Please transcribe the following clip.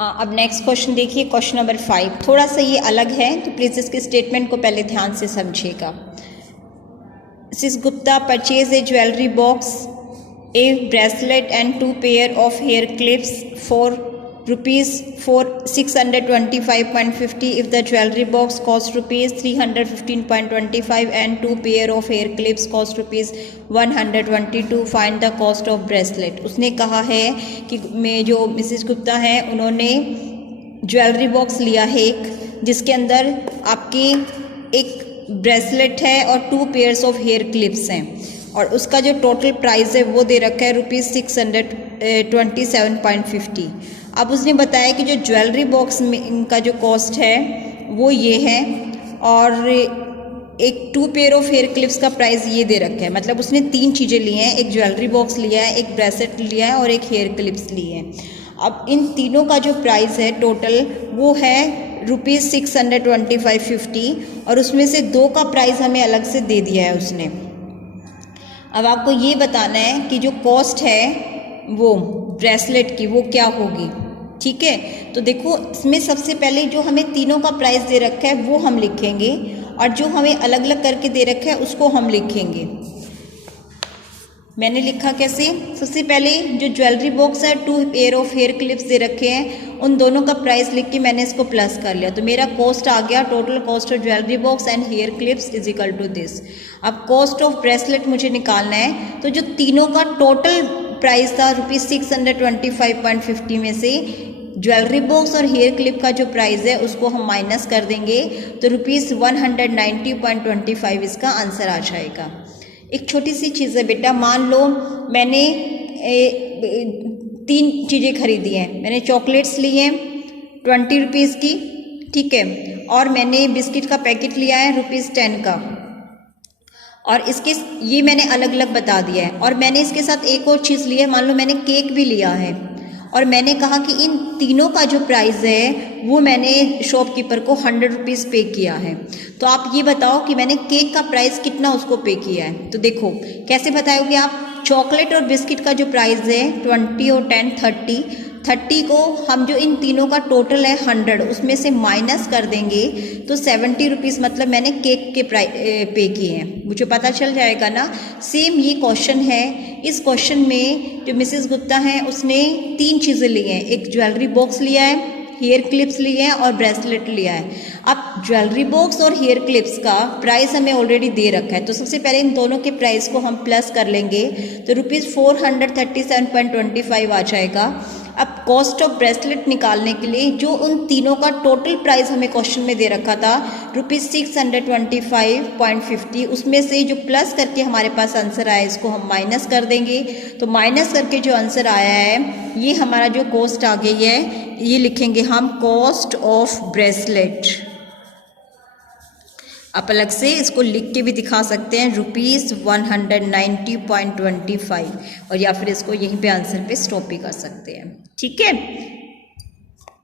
अब next question देखिए, question number 5। थोड़ा सा ये अलग है तो प्लीज़ इसके स्टेटमेंट को पहले ध्यान से समझिएगा। Mrs Gupta purchase a jewellery box, a bracelet and 2 pair of hair clips for rupees 625.50 if the jewelry box cost rupees 315.25 and 2 pair of hair clips cost rupees 122. find the cost of bracelet। उसने कहा है कि मैं जो Mrs Gupta हैं उन्होंने jewellery box लिया है एक, जिसके अंदर आपकी एक ब्रेसलेट है और 2 पेयर्स ऑफ हेयर क्लिप्स हैं, और उसका जो टोटल प्राइस है वो दे रखा है ₹627.50। अब उसने बताया कि जो ज्वेलरी बॉक्स में का जो कॉस्ट है वो ये है, और एक 2 पेयर ऑफ हेयर क्लिप्स का प्राइस ये दे रखा है। मतलब उसने 3 चीज़ें ली हैं, एक ज्वेलरी बॉक्स लिया है, एक ब्रेसलेट लिया है और एक हेयर क्लिप्स लिए हैं। अब इन तीनों का जो प्राइस है टोटल वो है ₹625.50, और उसमें से 2 का प्राइस हमें अलग से दे दिया है उसने। अब आपको ये बताना है कि जो कॉस्ट है वो ब्रेसलेट की वो क्या होगी, ठीक है। तो देखो इसमें सबसे पहले जो हमें तीनों का प्राइस दे रखा है वो हम लिखेंगे, और जो हमें अलग अलग करके दे रखा है उसको हम लिखेंगे। मैंने लिखा कैसे, सबसे पहले जो ज्वेलरी बॉक्स है 2 पेयर ऑफ हेयर क्लिप्स दे रखे हैं, उन दोनों का प्राइस लिख के मैंने इसको प्लस कर लिया, तो मेरा कॉस्ट आ गया total cost of jewellery box and hair clips is equal to this. अब कॉस्ट ऑफ ब्रेसलेट मुझे निकालना है, तो जो तीनों का टोटल प्राइस था ₹625.50 में से ज्वेलरी बॉक्स और हेयर क्लिप का जो प्राइस है उसको हम माइनस कर देंगे, तो ₹190.25 इसका आंसर आ जाएगा। एक छोटी सी चीज़ है बेटा, मान लो मैंने 3 चीज़ें खरीदी हैं। मैंने चॉकलेट्स ली हैं 20 रुपीज़ की, ठीक है, और मैंने बिस्किट का पैकेट लिया है ₹10 का, और इसके ये मैंने अलग अलग बता दिया है। और मैंने इसके साथ एक और चीज़ ली है, मान लो मैंने केक भी लिया है, और मैंने कहा कि इन तीनों का जो प्राइस है वो मैंने शॉपकीपर को 100 रुपीज़ पे किया है। तो आप ये बताओ कि मैंने केक का प्राइस कितना उसको पे किया है। तो देखो कैसे बताओगे आप, चॉकलेट और बिस्किट का जो प्राइस है 20 और 10 30 को हम जो इन तीनों का टोटल है 100 उसमें से माइनस कर देंगे, तो 70 रुपीज़ मतलब मैंने केक के पे किए हैं, मुझे पता चल जाएगा ना। सेम ये क्वेश्चन है, इस क्वेश्चन में जो मिसेस गुप्ता हैं उसने 3 चीज़ें ली हैं, एक ज्वेलरी बॉक्स लिया है, हेयर क्लिप्स लिए हैं और ब्रेसलेट लिया है। अब ज्वेलरी बॉक्स और हेयर क्लिप्स का प्राइस हमें ऑलरेडी दे रखा है, तो सबसे पहले इन दोनों के प्राइस को हम प्लस कर लेंगे, तो ₹437.25 आ जाएगा। अब कॉस्ट ऑफ ब्रेसलेट निकालने के लिए जो उन तीनों का टोटल प्राइस हमें क्वेश्चन में दे रखा था ₹625.50, उसमें से जो प्लस करके हमारे पास आंसर आया इसको हम माइनस कर देंगे, तो माइनस करके जो आंसर आया है ये हमारा जो कॉस्ट आ गई है, ये लिखेंगे हम कॉस्ट ऑफ ब्रेसलेट। आप अलग से इसको लिख के भी दिखा सकते हैं ₹190.25, और या फिर इसको यहीं पे आंसर पे स्टॉप भी कर सकते हैं, ठीक है।